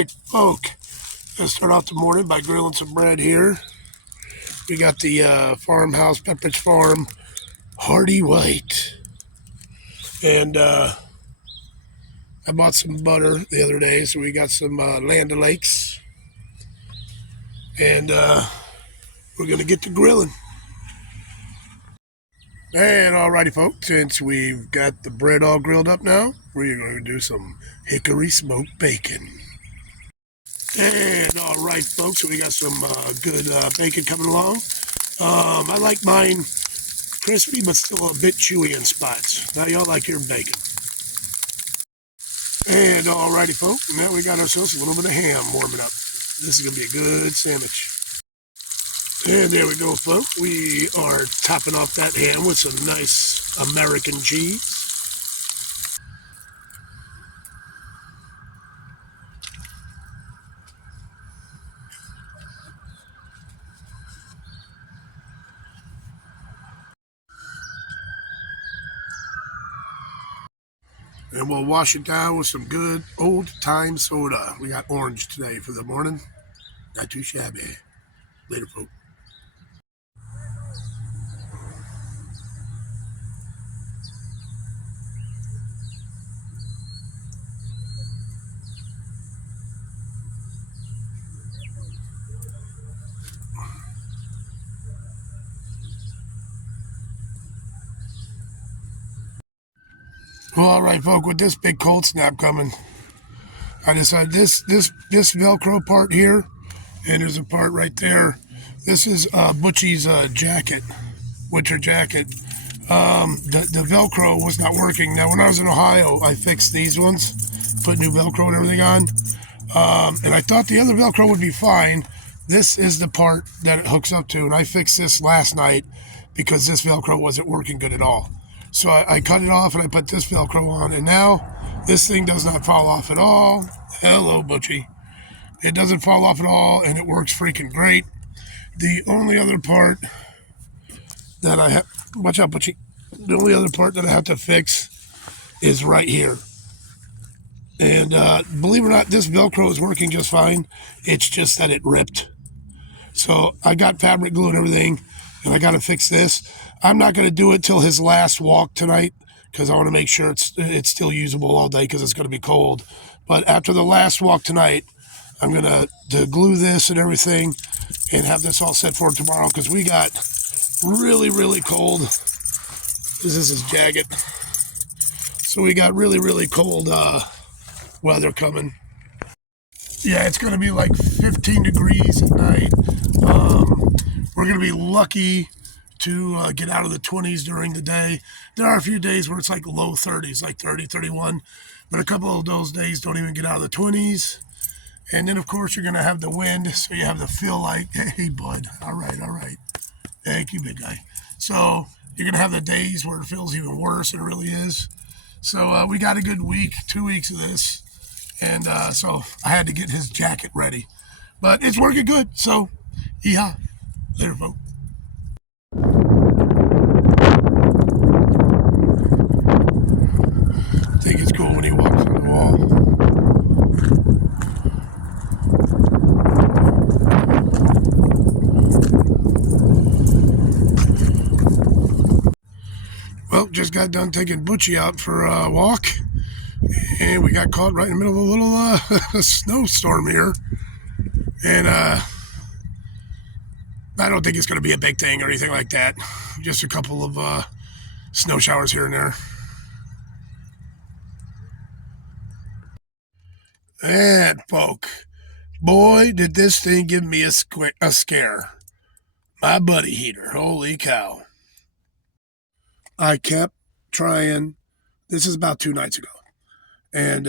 right, folk. Gonna start off the morning by grilling some bread here. We got the farmhouse, Pepperidge Farm, Hearty White. And I bought some butter the other day, so we got some Land O'Lakes. And we're gonna get to grilling. And alrighty, folks, since we've got the bread all grilled up now, we're going to do some hickory smoked bacon. And alright, folks, so we got some good bacon coming along. I like mine crispy, but still a bit chewy in spots. Now y'all like your bacon. And alrighty, folks, now we got ourselves a little bit of ham warming up. This is going to be a good sandwich. And there we go, folks. We are topping off that ham with some nice American cheese. And we'll wash it down with some good old-time soda. We got orange today for the morning. Not too shabby. Later, folks. Well, all right, folks, with this big cold snap coming, I decided this Velcro part here, and there's a part right there. This is Butchie's jacket, winter jacket. The Velcro was not working. Now, when I was in Ohio, I fixed these ones, put new Velcro and everything on, and I thought the other Velcro would be fine. This is the part that it hooks up to, and I fixed this last night because this Velcro wasn't working good at all. So I cut it off and I put this Velcro on, and now this thing does not fall off at all. Hello, Butchie. It doesn't fall off at all, and it works freaking great. The only other part that I have, watch out, Butchie. The only other part that I have to fix is right here. And believe it or not, this Velcro is working just fine. It's just that it ripped. So I got fabric glue and everything, and I got to fix this. I'm not going to do it till his last walk tonight because I want to make sure it's still usable all day because it's going to be cold. But after the last walk tonight, I'm going to glue this and everything and have this all set for tomorrow because we got really, really cold. This is his jacket. So we got really, really cold weather coming. Yeah, it's going to be like 15 degrees at night. We're going to be lucky to get out of the 20s during the day. There are a few days where it's like low 30s, like 30, 31. But a couple of those days don't even get out of the 20s. And then, of course, you're going to have the wind, so you have to feel like, hey, bud, all right. Thank you, big guy. So you're going to have the days where it feels even worse than it really is. So we got a good week, 2 weeks of this. And so I had to get his jacket ready. But it's working good, so yeah. Later, folks. I think it's cool when he walks on the wall. Well, just got done taking Butchie out for a walk, and we got caught right in the middle of a little snowstorm here. And I don't think it's going to be a big thing or anything like that. Just a couple of snow showers here and there. And, folk, boy, did this thing give me a scare. My buddy heater, holy cow. I kept trying, this is about 2 nights ago, and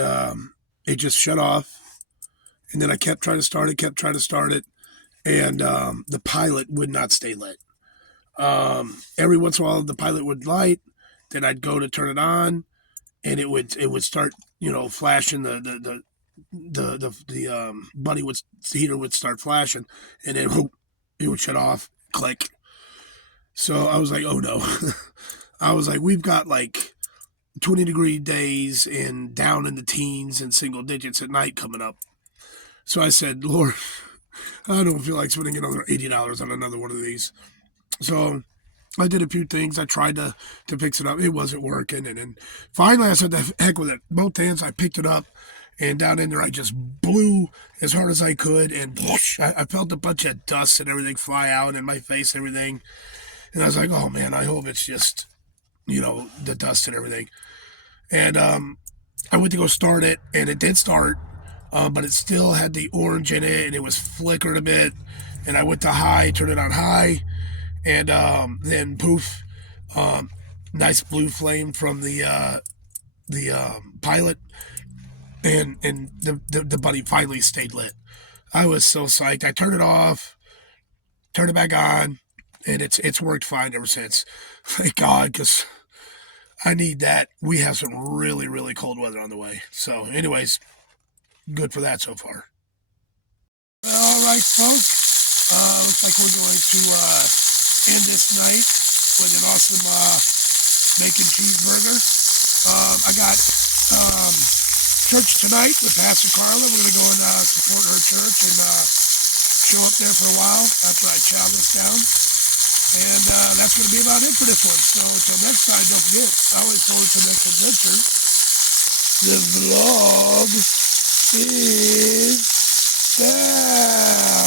it just shut off. And then I kept trying to start it, and the pilot would not stay lit. Every once in a while, the pilot would light, then I'd go to turn it on, and it would start, flashing the heater would start flashing, and then whoop, it would shut off, click. So I was like, oh no. I was like, we've got like 20-degree days and down in the teens and single digits at night coming up. So I said, Lord, I don't feel like spending another $80 on another one of these. So I did a few things. I tried to fix it up. It wasn't working. And then finally I said, the heck with it. Both hands, I picked it up. And down in there, I just blew as hard as I could. And whoosh, I felt a bunch of dust and everything fly out in my face and everything. And I was like, oh, man, I hope it's just, the dust and everything. And I went to go start it, and it did start, but it still had the orange in it, and it was flickered a bit. And I went to high, turned it on high, and then poof, um, nice blue flame from the pilot, and the buddy finally stayed lit. I was so psyched. I turned it off, turned it back on, and it's worked fine ever since. Thank God, because I need that. We have some really really cold weather on the way. So, anyways, good for that so far. All right, folks. Looks like we're going to end this night with an awesome bacon cheeseburger. I got um, church tonight with Pastor Carla. We're going to go and support her church and show up there for a while after I chow this down. And that's going to be about it for this one. So until next time, don't forget, I always forward to the next adventure. The vlog is down.